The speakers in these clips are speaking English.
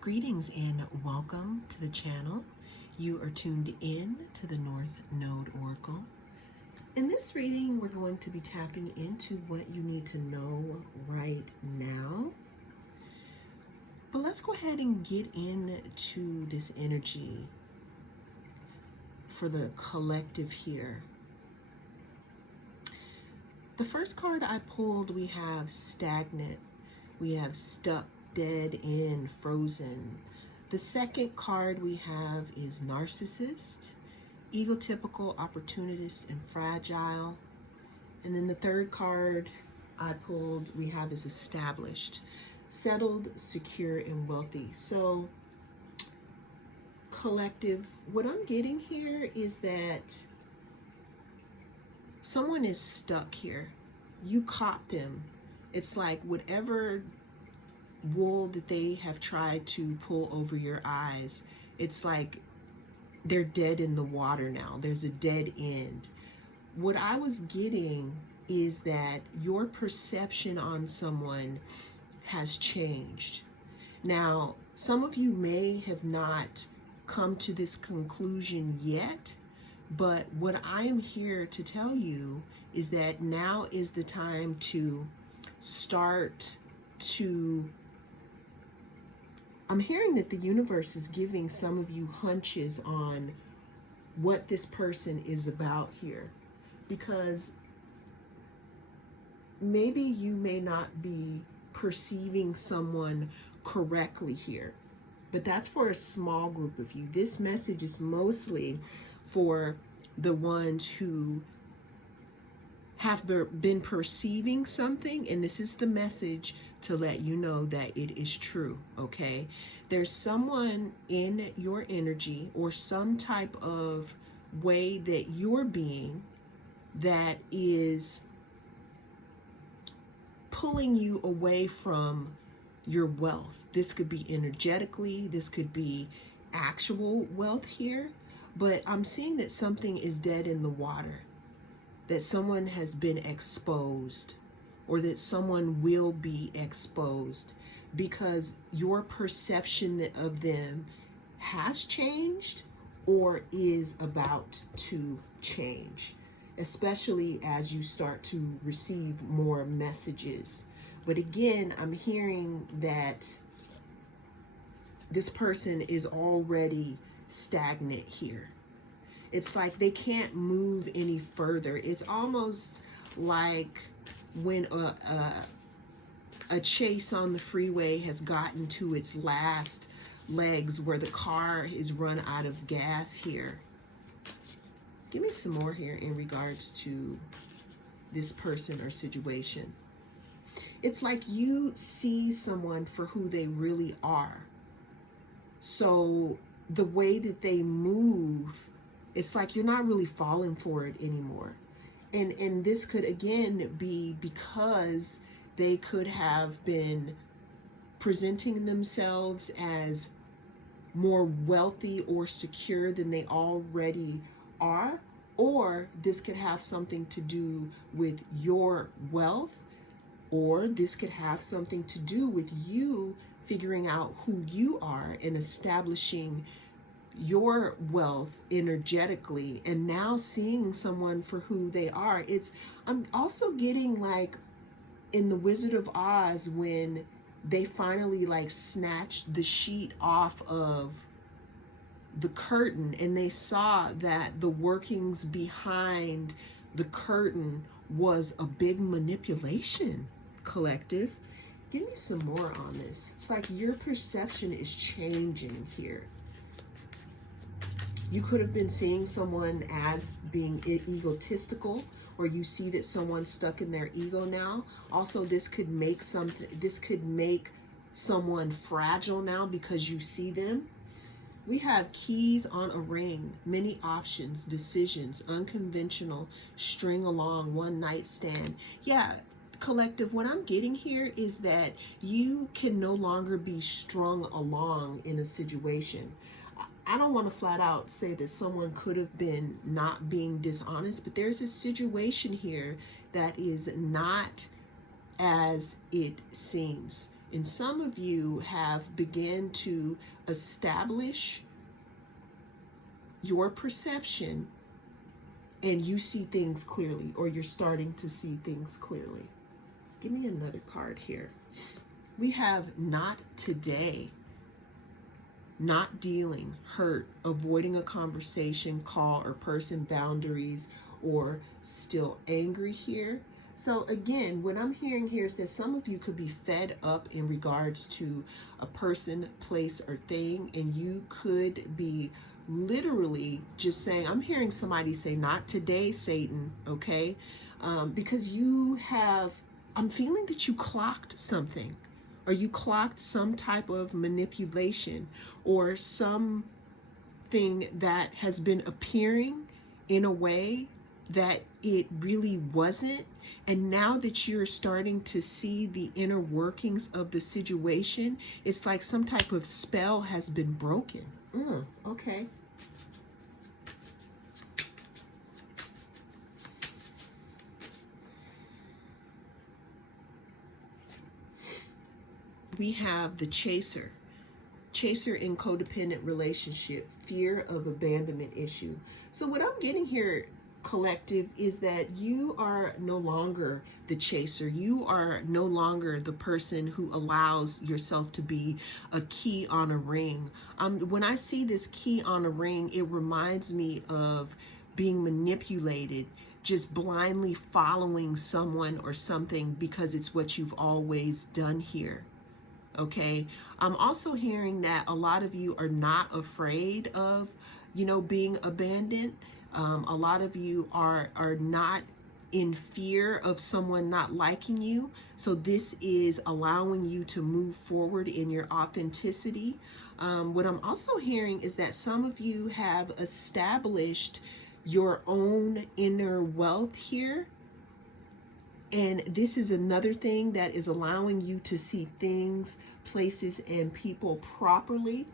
Greetings and welcome to the channel. You are tuned in to the North Node Oracle. In this reading, we're going to be tapping into what you need to know right now. But let's go ahead and get into this energy for the collective here. The first card I pulled, we have stagnant. We have stuck, dead, end, frozen. The second card we have is narcissist, egotypical, opportunist, and fragile. And then the third card I pulled we have is established, settled, secure, and wealthy. So collective, what I'm getting here is that someone is stuck here. You caught them. It's like whatever wool that they have tried to pull over your eyes, it's like they're dead in the water now. There's a dead end. What I was getting is that your perception on someone has changed. Now, some of you may have not come to this conclusion yet, but what I am here to tell you is that now is the time to start to I'm hearing that the universe is giving some of you hunches on what this person is about here, because maybe you may not be perceiving someone correctly here, but that's for a small group of you. This message is mostly for the ones who have been perceiving something, and this is the message to let you know that it is true, okay? There's someone in your energy or some type of way that you're being that is pulling you away from your wealth. This could be energetically, this could be actual wealth here, but I'm seeing that something is dead in the water, that someone has been exposed, or that someone will be exposed, because your perception of them has changed or is about to change, especially as you start to receive more messages. But again, I'm hearing that this person is already stagnant here. It's like they can't move any further. It's almost like when a chase on the freeway has gotten to its last legs, where the car is run out of gas here. Give me some more here in regards to this person or situation. It's like you see someone for who they really are. So the way that they move, it's like you're not really falling for it anymore. And this could again be because they could have been presenting themselves as more wealthy or secure than they already are, or this could have something to do with your wealth, or this could have something to do with you figuring out who you are and establishing your wealth energetically, and now seeing someone for who they are. I'm also getting like in the Wizard of Oz, when they finally like snatched the sheet off of the curtain and they saw that the workings behind the curtain was a big manipulation. Collective, give me some more on this. It's like your perception is changing here. You could have been seeing someone as being egotistical, or you see that someone's stuck in their ego now. Also, this could make someone fragile now because you see them. We have keys on a ring, many options, decisions, unconventional, string along, one night stand. Yeah, collective, what I'm getting here is that you can no longer be strung along in a situation. I don't want to flat out say that someone could have been not being dishonest, but there's a situation here that is not as it seems. And some of you have begun to establish your perception, and you see things clearly, or you're starting to see things clearly. Give me another card here. We have not today. Not dealing, hurt, avoiding a conversation, call, or person, boundaries, or still angry here. So again, what I'm hearing here is that some of you could be fed up in regards to a person, place, or thing, and you could be literally just saying, I'm hearing somebody say, not today, Satan, okay? Because I'm feeling that you clocked something, or you clocked some type of manipulation, or something that has been appearing in a way that it really wasn't. And now that you're starting to see the inner workings of the situation, it's like some type of spell has been broken. Okay. We have the chaser. Chaser in codependent relationship, fear of abandonment issue. So what I'm getting here, collective, is that you are no longer the chaser. You are no longer the person who allows yourself to be a key on a ring. When I see this key on a ring, it reminds me of being manipulated, just blindly following someone or something because it's what you've always done here. Okay. I'm also hearing that a lot of you are not afraid of, being abandoned. A lot of you are not in fear of someone not liking you. So this is allowing you to move forward in your authenticity. What I'm also hearing is that some of you have established your own inner wealth here. And this is another thing that is allowing you to see things, places, and people properly.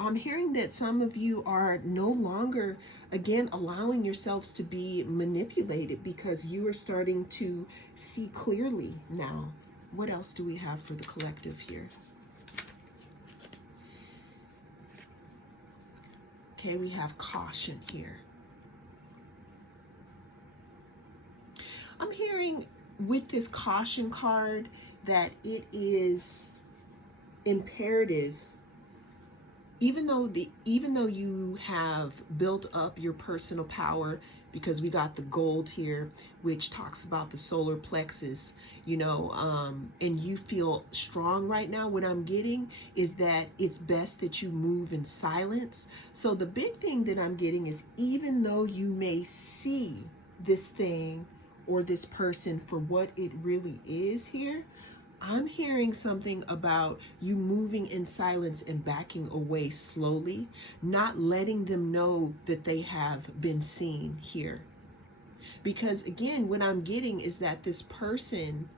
I'm hearing that some of you are no longer, again, allowing yourselves to be manipulated because you are starting to see clearly now. What else do we have for the collective here? Okay, we have caution here. I'm hearing with this caution card that it is imperative, even though you have built up your personal power, because we got the gold here, which talks about the solar plexus, and you feel strong right now. What I'm getting is that it's best that you move in silence. So the big thing that I'm getting is, even though you may see this thing or this person for what it really is here, I'm hearing something about you moving in silence and backing away slowly, not letting them know that they have been seen here. Because again, what I'm getting is that this person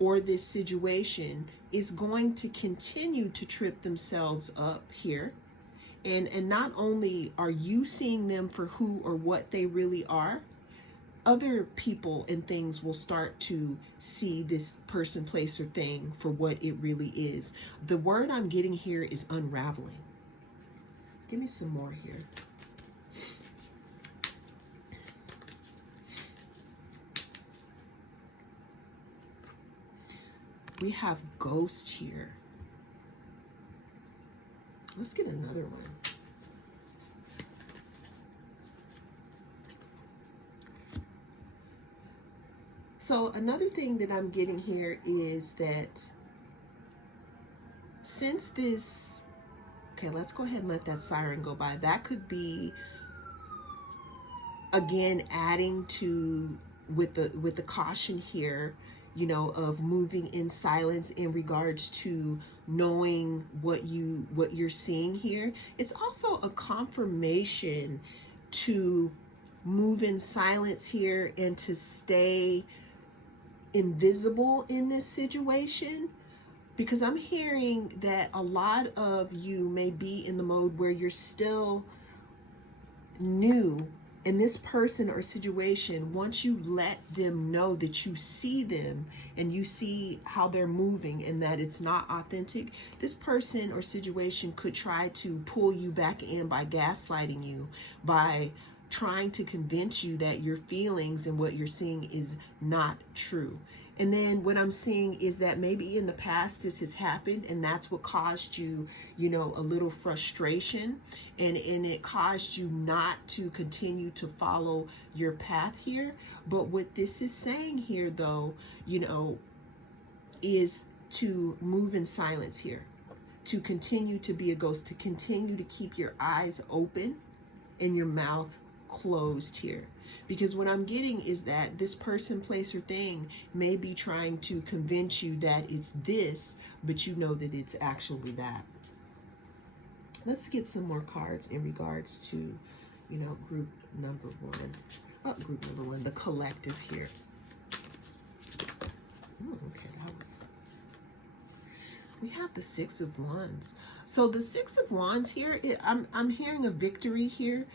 or this situation is going to continue to trip themselves up here. And not only are you seeing them for who or what they really are, other people and things will start to see this person, place, or thing for what it really is. The word I'm getting here is unraveling. Give me some more here. We have ghost here. Let's get another one. So another thing that I'm getting here is that since this, okay, let's go ahead and let that siren go by. That could be, again, adding to with the caution here, of moving in silence in regards to knowing what you're seeing here. It's also a confirmation to move in silence here and to stay invisible in this situation, because I'm hearing that a lot of you may be in the mode where you're still new And this person or situation, once you let them know that you see them and you see how they're moving and that it's not authentic, this person or situation could try to pull you back in by gaslighting you, by trying to convince you that your feelings and what you're seeing is not true. And then what I'm seeing is that maybe in the past this has happened and that's what caused you, a little frustration, and it caused you not to continue to follow your path here. But what this is saying here though, is to move in silence here, to continue to be a ghost, to continue to keep your eyes open and your mouth closed here. Because what I'm getting is that this person, place, or thing may be trying to convince you that it's this, but you know that it's actually that. Let's get some more cards in regards to, group number one. Group number one, the collective here. Okay, we have the Six of Wands. So the Six of Wands here, I'm hearing a victory here,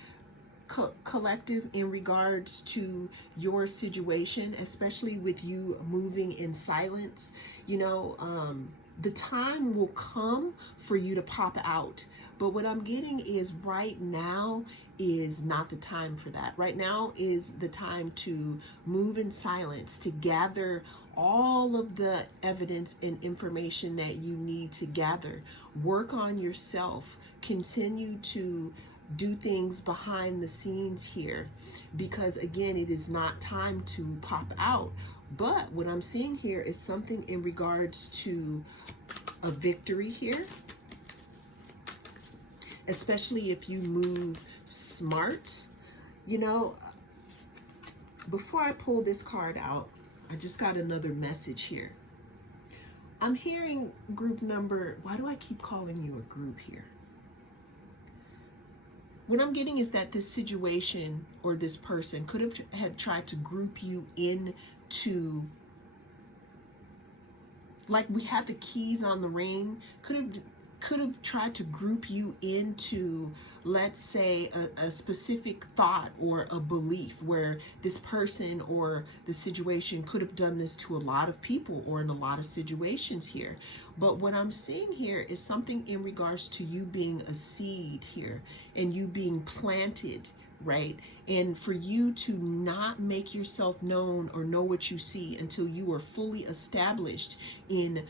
collective, in regards to your situation, especially with you moving in silence. The time will come for you to pop out. But what I'm getting is right now is not the time for that. Right now is the time to move in silence, to gather all of the evidence and information that you need to gather. Work on yourself. Continue to do things behind the scenes here, because again, it is not time to pop out. But what I'm seeing here is something in regards to a victory here, especially if you move smart. Before I pull this card out, I just got another message here. I'm hearing group number, why do I keep calling you a group here? What I'm getting is that this situation or this person could have had tried to group you into, like we had the keys on the ring, could have tried to group you into, let's say, a specific thought or a belief, where this person or the situation could have done this to a lot of people or in a lot of situations here. But what I'm seeing here is something in regards to you being a seed here and you being planted, right? And for you to not make yourself known or know what you see until you are fully established in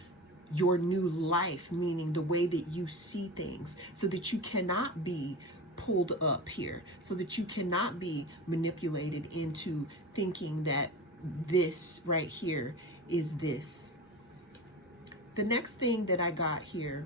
your new life, meaning the way that you see things, so that you cannot be pulled up here, so that you cannot be manipulated into thinking that this right here is this. The next thing that I got here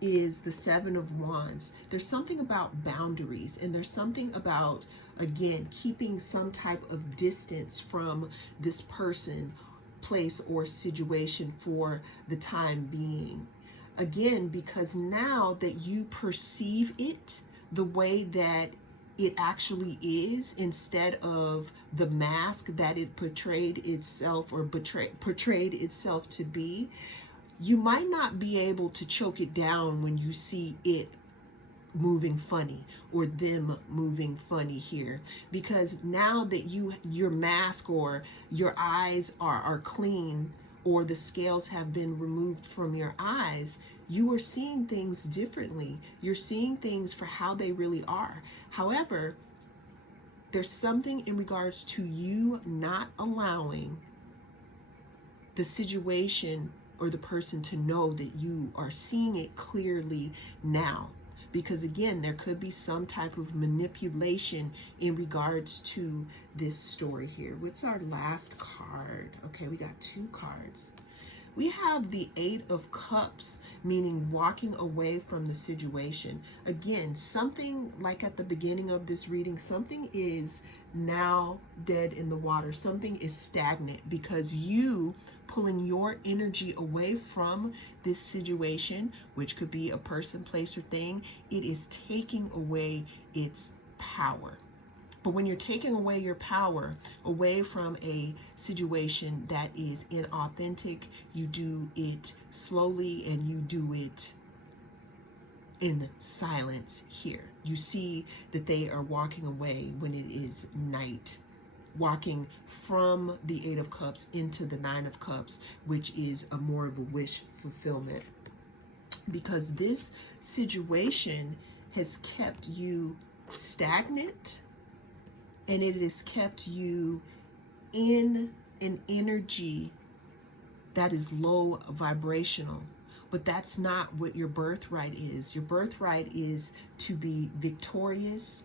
is the Seven of Wands. There's something about boundaries, and there's something about, again, keeping some type of distance from this person, place, or situation for the time being. Again, because now that you perceive it the way that it actually is, instead of the mask that it portrayed itself or portrayed itself to be, you might not be able to choke it down when you see it moving funny or them moving funny here, because now that your mask or your eyes are clean, or the scales have been removed from your eyes, you are seeing things differently. You're seeing things for how they really are. However, there's something in regards to you not allowing the situation or the person to know that you are seeing it clearly now. Because again, there could be some type of manipulation in regards to this story here. What's our last card? Okay, we got two cards. We have the Eight of Cups, meaning walking away from the situation. Again, something like at the beginning of this reading, something is now dead in the water. Something is stagnant because you pulling your energy away from this situation, which could be a person, place, or thing, it is taking away its power. But when you're taking away your power away from a situation that is inauthentic, you do it slowly and you do it in silence here. You see that they are walking away when it is night, walking from the Eight of Cups into the Nine of Cups, which is a more of a wish fulfillment. Because this situation has kept you stagnant, and it has kept you in an energy that is low vibrational. But that's not what your birthright is. Your birthright is to be victorious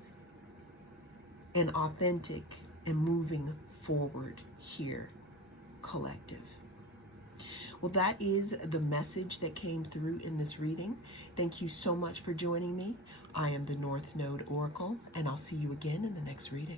and authentic and moving forward here, collective. Well, that is the message that came through in this reading. Thank you so much for joining me. I am the North Node Oracle, and I'll see you again in the next reading.